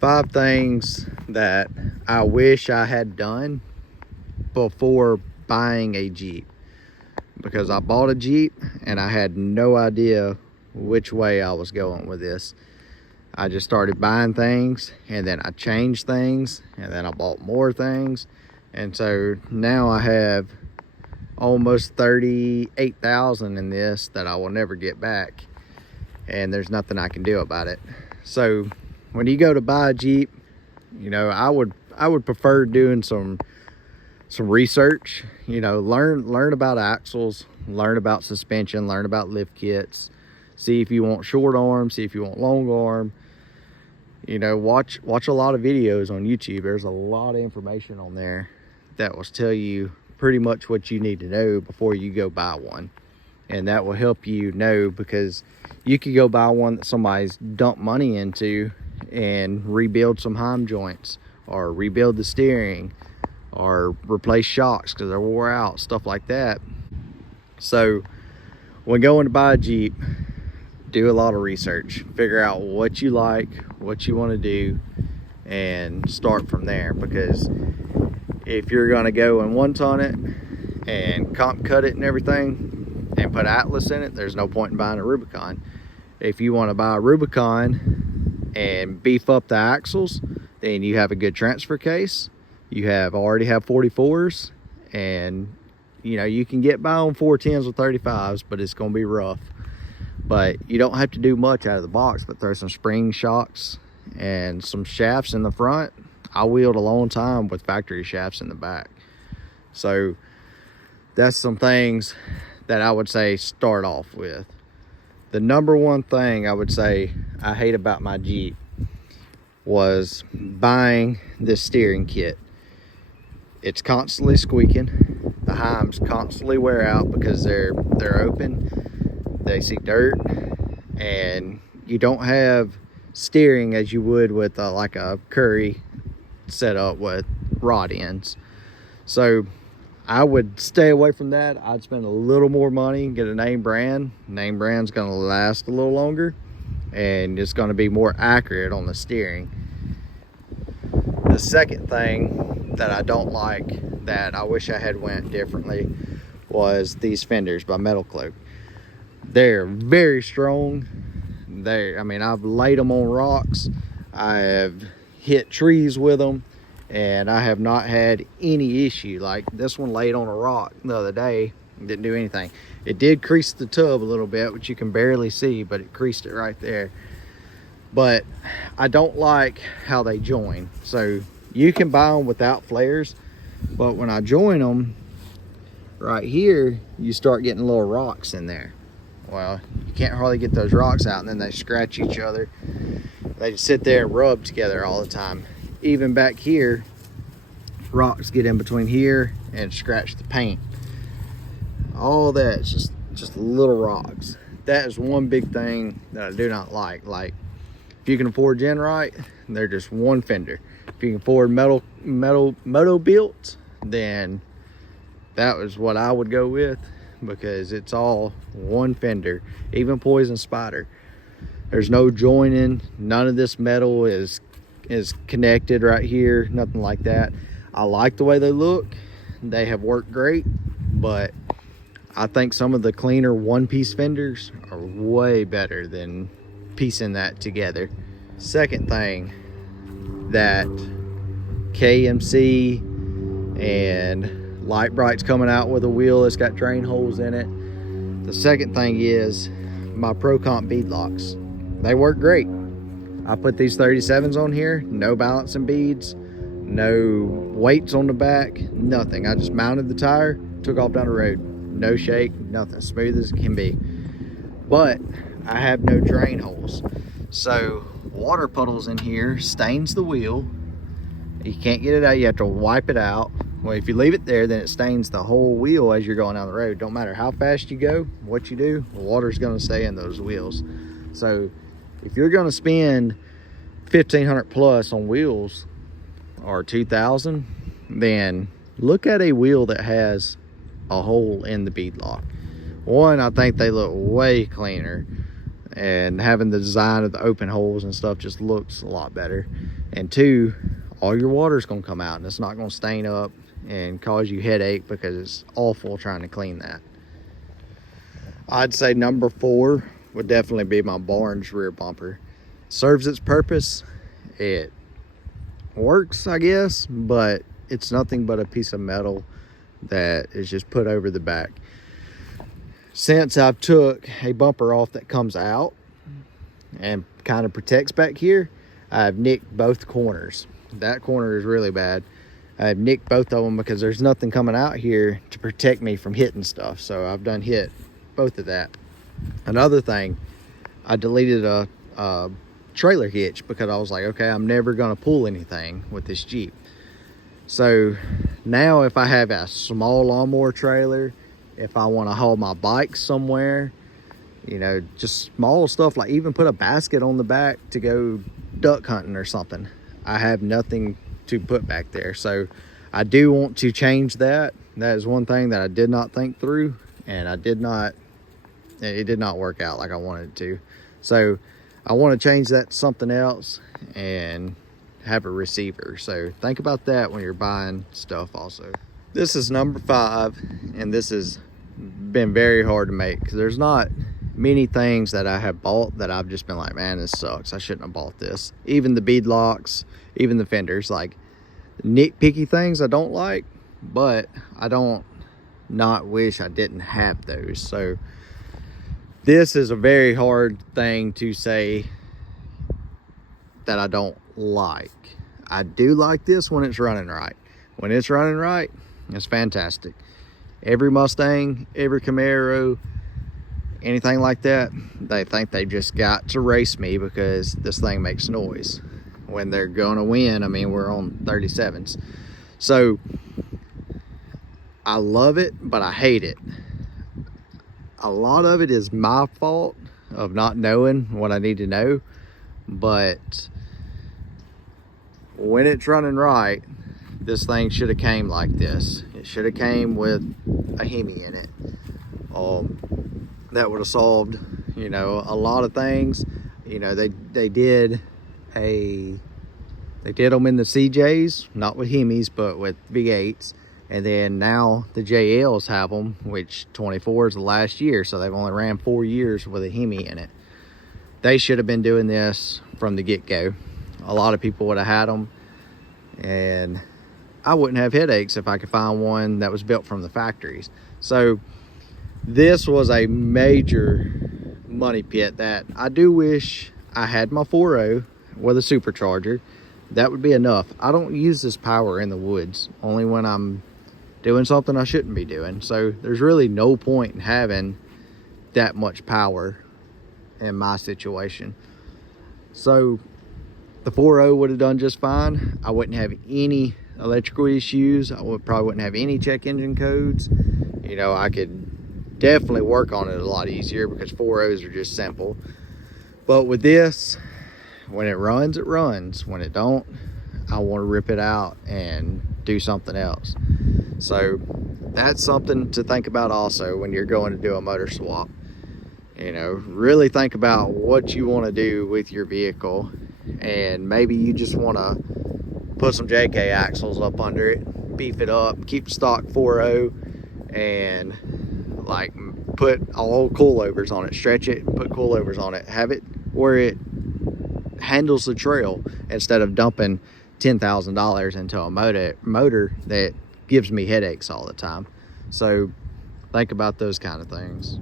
5 things that I wish I had done before buying a Jeep, because I bought a Jeep and I had no idea which way I was going with this. I just started buying things, and then I changed things, and then I bought more things, and so now I have almost 38,000 in this that I will never get back, and there's nothing I can do about it. So when you go to buy a Jeep, you know, I would prefer doing some research, you know, learn about axles, learn about suspension, learn about lift kits, see if you want short arm, see if you want long arm. You know, watch a lot of videos on YouTube. There's a lot of information on there that will tell you pretty much what you need to know before you go buy one, and that will help you know, because you could go buy one that somebody's dumped money into and rebuild some heim joints, or rebuild the steering, or replace shocks because they're wore out, stuff like that. So when going to buy a Jeep, do a lot of research, figure out what you like, what you want to do, and start from there. Because if you're going to go and one ton it and comp cut it and everything and put Atlas in it, there's no point in buying a Rubicon. If you want to buy a Rubicon and beef up the axles, then you have a good transfer case, you already have 44s, and you know, you can get by on 410s with 35s, but it's going to be rough. But you don't have to do much out of the box but throw some spring shocks and some shafts in the front. I wheeled a long time with factory shafts in the back. So that's some things that I would say start off with. The number one thing I would say I hate about my Jeep was buying this steering kit. It's constantly squeaking. The heims constantly wear out because they're open. They see dirt, and you don't have steering as you would with like a Curry setup with rod ends. So I would stay away from that. I'd spend a little more money, get a name brand. Name brand's going to last a little longer, and it's going to be more accurate on the steering. The second thing that I don't like, that I wish I had went differently, was these fenders by Metal Cloak. They're very strong. I mean, I've laid them on rocks, I have hit trees with them, and I have not had any issue. Like this one laid on a rock the other day, didn't do anything. It did crease the tub a little bit, which you can barely see, but it creased it right there. But I don't like how they join. So you can buy them without flares, but when I join them right here, you start getting little rocks in there. Well, you can't hardly get those rocks out, and then they scratch each other. They just sit there and rub together all the time. Even back here, rocks get in between here and scratch the paint. All that's just little rocks. That is one big thing that I do not like. Like, if you can afford Gen Right, they're just one fender. If you can afford moto built, then that was what I would go with, because it's all one fender. Even Poison Spider, there's no joining, none of this metal is connected right here, nothing like that. I like the way they look, they have worked great, but I think some of the cleaner one-piece fenders are way better than piecing that together. Second thing that KMC and Light Bright's coming out with a wheel that's got drain holes in it. The second thing is my Pro Comp bead locks. They work great. I put these 37s on here, no balancing beads, no weights on the back, nothing. I just mounted the tire, took off down the road. No shake, nothing, smooth as it can be. But I have no drain holes. So water puddles in here stains the wheel. You can't get it out, you have to wipe it out. Well, if you leave it there, then it stains the whole wheel as you're going down the road. Don't matter how fast you go, what you do, the water's gonna stay in those wheels. So if you're gonna spend 1,500 plus on wheels, or 2,000, then look at a wheel that has a hole in the bead lock. One, I think they look way cleaner, and having the design of the open holes and stuff just looks a lot better. And two, all your water's gonna come out and it's not gonna stain up and cause you headache, because it's awful trying to clean that. I'd say number 4 would definitely be my Barnes rear bumper. Serves its purpose. It works, I guess, but it's nothing but a piece of metal that is just put over the back. Since I've took a bumper off that comes out and kind of protects back here, I've nicked both corners. That corner is really bad. I've nicked both of them because there's nothing coming out here to protect me from hitting stuff. So I've done hit both of that. Another thing, I deleted a trailer hitch because I was like, okay, I'm never gonna pull anything with this Jeep. So now if I have a small lawnmower trailer, if I want to haul my bike somewhere, you know, just small stuff, like even put a basket on the back to go duck hunting or something, I have nothing to put back there. So I do want to change that. That is one thing that I did not think through, and it did not work out like I wanted it to. So I want to change that to something else and have a receiver. So think about that when you're buying stuff also. This is number 5, and this has been very hard to make because there's not many things that I have bought that I've just been like, man, this sucks, I shouldn't have bought this. Even the bead locks, even the fenders, like nitpicky things I don't like, but I don't not wish I didn't have those. So this is a very hard thing to say that I don't like. I do like this when it's running right. When it's running right, it's fantastic. Every Mustang, every Camaro, anything like that, they think they just got to race me because this thing makes noise. When they're gonna win, I mean, we're on 37s. So I love it, but I hate it. A lot of it is my fault of not knowing what I need to know, but when it's running right, this thing should have came like this. It should have came with a Hemi in it. That would have solved, you know, a lot of things. You know, they did them in the CJs, not with Hemis, but with V8s. And then now the JLs have them, which 24 is the last year, so they've only ran 4 years with a Hemi in it. They should have been doing this from the get-go. A lot of people would have had them, and I wouldn't have headaches if I could find one that was built from the factories. So this was a major money pit that I do wish I had my 4.0 with a supercharger. That would be enough. I don't use this power in the woods, only when I'm doing something I shouldn't be doing. So there's really no point in having that much power in my situation. So the 4.0 would have done just fine. I wouldn't have any electrical issues. I probably wouldn't have any check engine codes. You know, I could definitely work on it a lot easier because 4.0s are just simple. But with this, when it runs, it runs. When it don't, I want to rip it out and do something else. So that's something to think about also when you're going to do a motor swap. You know, really think about what you want to do with your vehicle, and maybe you just want to put some JK axles up under it, beef it up, keep the stock 4.0, and like put all coilovers on it, stretch it, put coilovers on it, have it where it handles the trail instead of dumping $10,000 into a motor that gives me headaches all the time. So think about those kind of things.